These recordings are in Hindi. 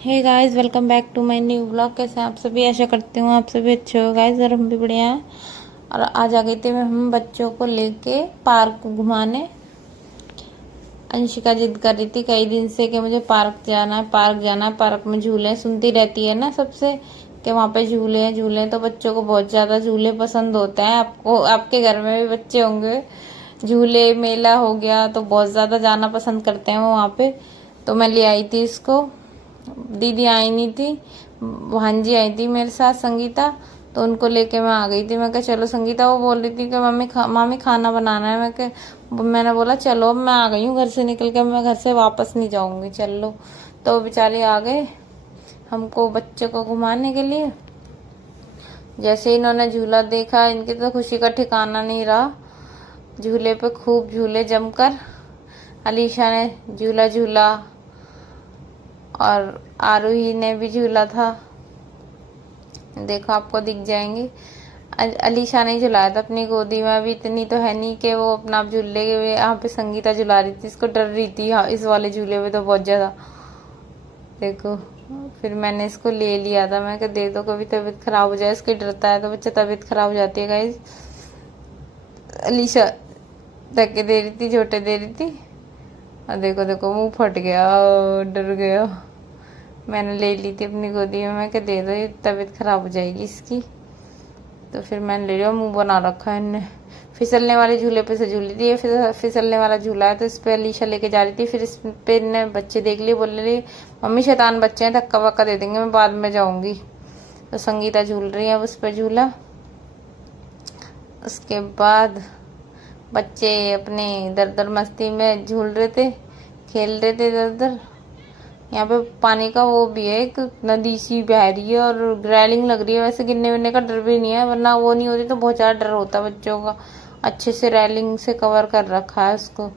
Hey guys, welcome back to my new blog. कैसे हैं आप सभी? आशा करती हूँ आप सभी अच्छे हो गाइस, और हम भी बढ़िया हैं। और आज आ गई थी मैं हम बच्चों को लेके पार्क घुमाने। अंशिका जिद कर रही थी कई दिन से कि मुझे पार्क जाना है, पार्क जाना है, पार्क में झूले। सुनती रहती है ना सबसे कि वहाँ पे झूले हैं झूले हैं, तो बच्चों को बहुत ज़्यादा झूले पसंद होते हैं। आपको आपके घर में भी बच्चे होंगे, झूले मेला हो गया तो बहुत ज़्यादा जाना पसंद करते हैं वो वहाँ पे। तो मैं ले आई थी इसको। दीदी आई नहीं थी, भांजी आई थी मेरे साथ संगीता, तो उनको लेके मैं आ गई थी। मैं कहा चलो संगीता, वो बोल रही थी कि मामी खाना बनाना है। मैंने बोला चलो, अब मैं आ गई हूँ घर से निकल के, मैं घर से वापस नहीं जाऊंगी, चल लो। तो बेचारे आ गए हमको बच्चे को घुमाने के लिए। जैसे इन्होंने झूला देखा, इनकी तो खुशी का ठिकाना नहीं रहा। झूले पे खूब झूले जमकर। अलीशा ने झूला झूला और आरोही ने भी झूला था। देखो आपको दिख जाएंगे। अलीशा ने झुलाया था अपनी गोदी में। अभी इतनी तो है नहीं कि वो अपना आप झूले के। यहाँ पे संगीता झुला रही थी, इसको डर रही थी हाँ, इस वाले झूले में तो बहुत ज्यादा। देखो फिर मैंने इसको ले लिया था। मैं कहा दे दो, कभी तबीयत खराब हो जाए, इसकी डरता है तो बच्चा तबीयत खराब हो जाती है गाइस। अलीशा धक्के दे रही थी, झोटे दे रही थी, और देखो देखो मुंह फट गया, डर गया। मैंने ले ली थी अपनी गोदी में। मैं कहा दे दो, ये तबीयत खराब हो जाएगी इसकी। तो फिर मैंने ले लिया। मुंह बना रखा है इनने। फिसलने वाले झूले पे से झूली थी, ये फिसलने वाला झूला है तो इस पे अलीशा लेके जा रही थी। फिर इस पे इनने बच्चे देख लिए, बोलने लगे मम्मी शैतान बच्चे हैं, धक्का वक्का दे देंगे, मैं बाद में जाऊंगी। तो संगीता झूल रही है अब उस पर झूला। उसके बाद बच्चे अपने इधर उधर मस्ती में झूल रहे थे, खेल रहे थे इधर उधर। यहाँ पे पानी का वो भी है, एक नदी सी बह रही है और रेलिंग लग रही है। वैसे गिरने विरने का डर भी नहीं है, वरना वो नहीं होती तो बहुत ज्यादा डर होता बच्चों का। अच्छे से रेलिंग से कवर कर रखा है उसको।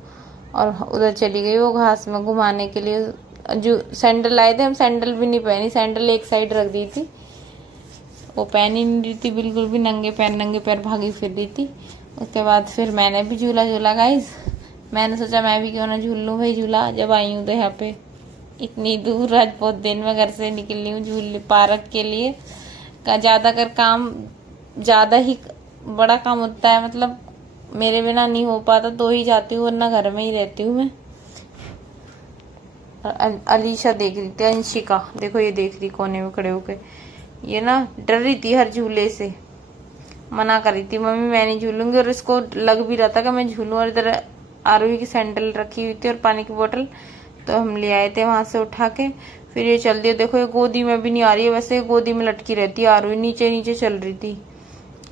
और उधर चली गई वो घास में घुमाने के लिए। जो सैंडल लाए थे हम, सैंडल भी नहीं पहनी, सैंडल एक साइड रख दी थी, वो पहन ही नहीं रही थी बिल्कुल भी। नंगे पैर भागी फिर रही थी। उसके बाद फिर मैंने भी झूला झूला गाइस। मैंने सोचा मैं भी क्यों ना झूल लूँ भाई झूला, जब आई हूँ तो यहाँ पे इतनी दूर। आज बहुत दिन में घर से निकली हूँ झूले पार्क के लिए। का ज्यादा कर काम ज्यादा ही बड़ा काम होता है, मतलब मेरे बिना नहीं हो पाता तो ही जाती हूँ, वरना घर में ही रहती हूँ मैं। और अलीशा देख रही थी, अंशिका देखो ये देख रही कोने में खड़े होके। ये ना डर रही थी हर झूले से, मना कर रही थी मम्मी मैं नहीं झूलूंगी। और इसको लग भी रहा था कि मैं झूलूं। और इधर आरोही की सैंडल रखी हुई थी और पानी की बोतल, तो हम ले आए थे वहां से उठा के। फिर ये चल दिया। देखो ये गोदी में भी नहीं आ रही है, वैसे गोदी में लटकी रहती है आरोही। नीचे नीचे चल रही थी,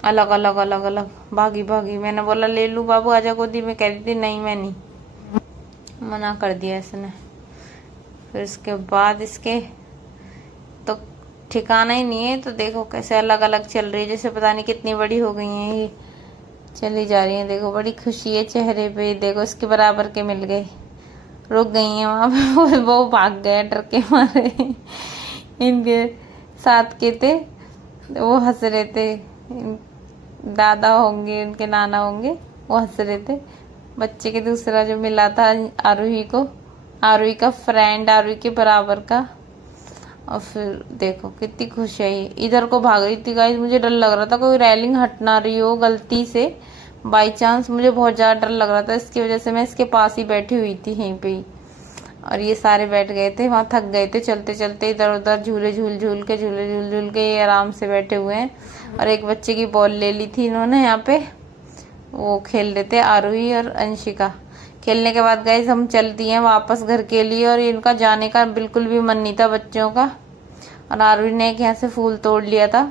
अलग अलग अलग अलग भागी भागी। मैंने बोला ले लू बाबू आजा गोदी में, कह रही थी नहीं मैं नहीं, मना कर दिया इसने। फिर इसके बाद इसके तो ठिकाना ही नहीं है। तो देखो कैसे अलग अलग चल रही है, जैसे पता नहीं कितनी बड़ी हो गई है ये, चली जा रही है। देखो बड़ी खुशी है चेहरे पे। देखो इसके बराबर के मिल गए, रुक गई हैं वहां पे। वो भाग गए डर के मारे। इनके साथ के थे वो हंस रहे थे, दादा होंगे उनके नाना होंगे, वो हंस रहे थे। बच्चे के दूसरा जो मिला था आरोही को, आरोही का फ्रेंड, आरोही के बराबर का। और फिर देखो कितनी खुश है ये, इधर को भाग रही थी गाइस। मुझे डर लग रहा था कोई रेलिंग हट ना रही हो गलती से, बाई चांस। मुझे बहुत ज्यादा डर लग रहा था, इसकी वजह से मैं इसके पास ही बैठी हुई थी यहीं पे ही। और ये सारे बैठ गए थे वहां, थक गए थे चलते चलते इधर उधर झूले झूल झूल के, झूले झूल झूल के ये आराम से बैठे हुए हैं। और एक बच्चे की बॉल ले ली थी इन्होंने यहाँ पे, वो खेल रहे थे आरोही और अंशिका। खेलने के बाद गाइस हम चल दिए वापस घर के लिए। और इनका जाने का बिल्कुल भी मन नहीं था बच्चों का। और आरोही ने एक यहाँ से फूल तोड़ लिया था,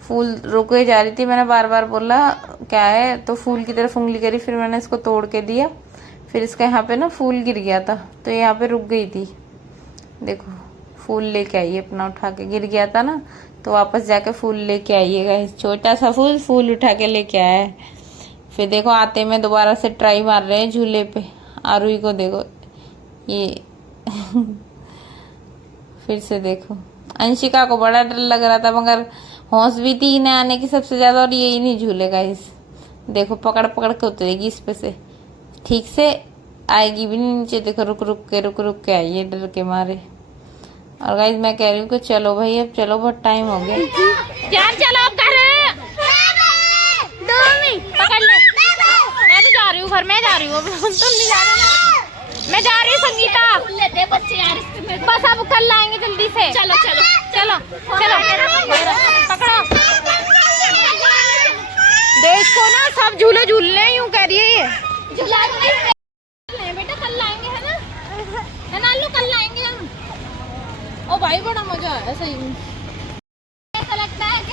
फूल रुके जा रही थी। मैंने बार बार बोला क्या है, तो फूल की तरफ उंगली करी, फिर मैंने इसको तोड़ के दिया। फिर इसका यहाँ पे ना फूल गिर गया था तो यहाँ पे रुक गई थी। देखो फूल लेके आई अपना उठा के, गिर गया था ना तो वापस जाके फूल लेके आइएगा। छोटा सा फूल उठा के लेके आया है। फिर देखो आते में दोबारा से ट्राई मार रहे हैं झूले पे। आरुई को देखो ये। फिर से देखो अंशिका को बड़ा डर लग रहा था, मगर हौस भी थी इन्हें आने की सबसे ज्यादा। और ये ही नहीं झूलेगा इस, देखो पकड़ पकड़ के उतरेगी इस पे से, ठीक से आएगी भी नहीं नीचे। देखो रुक रुक के आई है डर के मारे। और गाइस मैं कह रही हूँ कि चलो भाई अब चलो, बहुत टाइम हो गया यार। चलो अब घर पकड़ ले। मैं तो जा रही हूँ घर, मैं जा रही हूँ, तुम नहीं जा रहे ना। मैं जा रही हूँ संगीता, लेते बच्चे यार, बस अब कल लाएंगे जल्दी से। चलो चलो चलो चलो पकड़ो। देश को ना सब झूले झूलने यूँ कह रही है ये। बेटा कल लाएंगे है ना नालू, कल लाएंगे हम। ओ भाई बड़ा मजा आया सही में। ऐसा लगता है कि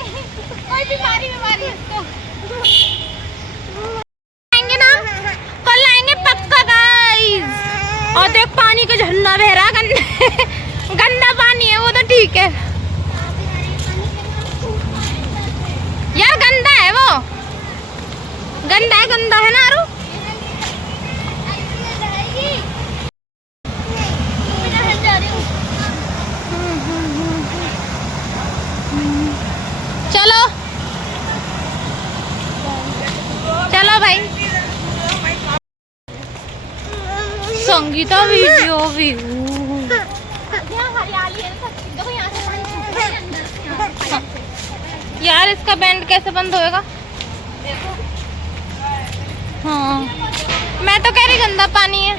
कोई बीमारी है इसको। आएंगे ना कल आएंगे पक्का गाइस। और देख पानी का झरना बह रहा, गंदा पानी है वो तो ठीक है यार, गंदा है वो, गंदा है ना आरू। चलो चलो भाई। संगीता वीडियो हरियाली है यार, इसका बैंड कैसे बंद होएगा? हाँ मैं तो कह रही गंदा पानी है।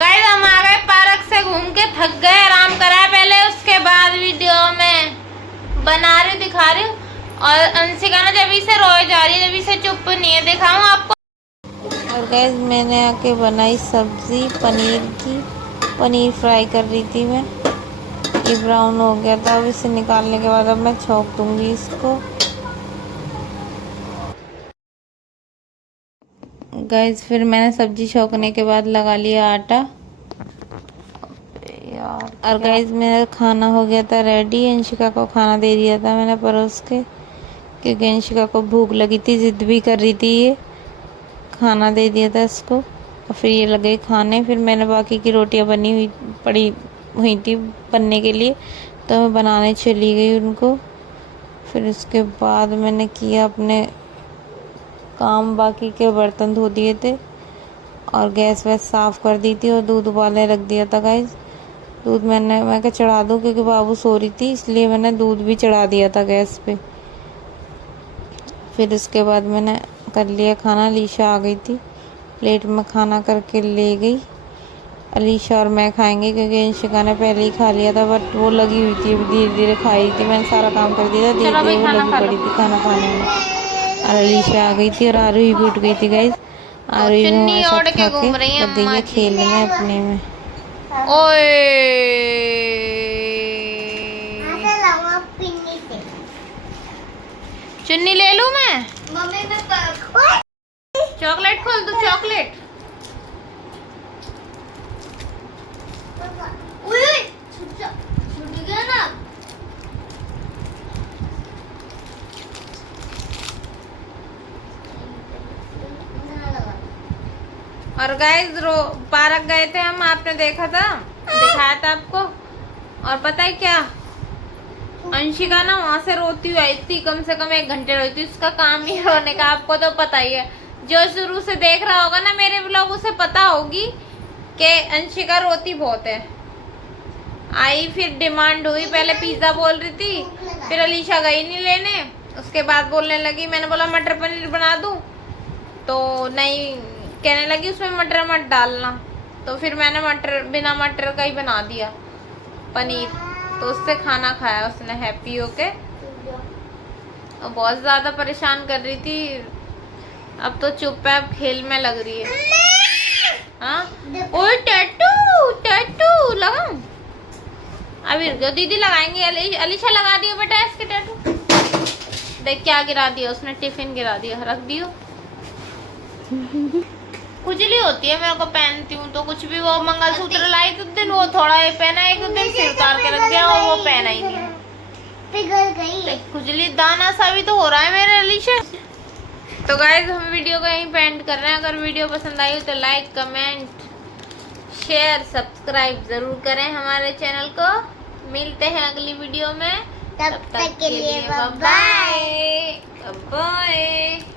गाइस हम आ गए पार्क से घूम के, थक गए, आराम करा पहले, उसके बाद वीडियो में बना रही दिखा रही हूँ। और अंशिका ना जब से रोए जा रही है, जब से चुप नहीं है, दिखाऊं आपको। और गाइस मैंने आके बनाई सब्जी पनीर की, पनीर फ्राई कर रही थी मैं। ये ब्राउन हो गया था, अब इसे निकालने के बाद अब मैं छौंक दूंगी इसको। गाइस फिर मैंने सब्जी छौंकने के बाद लगा लिया आटा। और गाइस मेरा खाना हो गया था रेडी। अंशिका को खाना दे दिया था मैंने परोस के, क्योंकि अंशिका को भूख लगी थी, जिद भी कर रही थी, ये खाना दे दिया था इसको। और फिर ये लगे खाने। फिर मैंने बाकी की रोटियां पड़ी हुई थी बनने के लिए, तो मैं बनाने चली गई उनको। फिर उसके बाद मैंने किया अपने काम, बाकी के बर्तन धो दिए थे और गैस वैस साफ़ कर दी थी और दूध उबालने रख दिया था गाइस। दूध मैं क्या चढ़ा दूँ, क्योंकि बाबू सो रही थी, इसलिए मैंने दूध भी चढ़ा दिया था गैस पे। फिर उसके बाद मैंने कर लिया खाना। अलीशा आ गई थी, प्लेट में खाना करके ले गई। अलीशा और मैं खाएंगे, क्योंकि अंशिका ने पहले ही खा लिया था, बट वो लगी हुई थी, धीरे धीरे खा रही थी। मैंने सारा काम कर दिया था, धीरे धीरे वो लगी पड़ी थी खाना खाने में। और अलीशा आ गई थी और आरू ही भी उठ गई थी गाइस। आरू ही में खा के लग गई है खेलने अपने में। चुन्नी ले लूं मैं? मम्मी चॉकलेट खोल दो, चॉकलेट। छूट गया ना। और गाइस पार्क गए थे हम, आपने देखा था, दिखाया था आपको। और पता है क्या, अंशिका ना वहां से रोती हुई आई थी, कम से कम 1 घंटे रोई थी। उसका काम ही रोने का, आपको तो पता ही है। जो शुरू से देख रहा होगा ना मेरे व्लॉग, उसे पता होगी कि अंशिका रोती बहुत है। आई फिर डिमांड हुई, पहले पिज्जा बोल रही थी, फिर अलीशा गई नहीं लेने, उसके बाद बोलने लगी, मैंने बोला मटर पनीर बना दूं, तो नहीं, कहने लगी उसमें मटर मत डालना। तो फिर मैंने बिना मटर का ही बना दिया पनीर, तो उससे खाना खाया उसने हैप्पी होके। और बहुत ज़्यादा परेशान कर रही थी, अब तो चुप है, अब खेल में लग रही है। हाँ ओए टैटू लगाऊं? अभी रुको, दीदी लगाएंगे। अलीशा लगा दियो बेटा इसके टैटू। देख क्या गिरा दिया उसने, टिफिन गिरा दिया, रख दियो। खुजली होती है मेरे को, पहनती हूँ तो कुछ भी। वो मंगलसूत्र लाई तो दिन वो थोड़ा पहना, एक दिन सिर उतार के रख दिया और वो पहना ही नहीं, पिघल गई। खुजली दाना सा भी तो हो रहा है मेरे अलीशा। तो गाइज हम वीडियो को यहीं पेंड कर रहे हैं। अगर वीडियो पसंद आई तो लाइक कमेंट शेयर सब्सक्राइब जरूर करें हमारे चैनल को। मिलते हैं अगली वीडियो में, तब तक के लिए बाय बाय।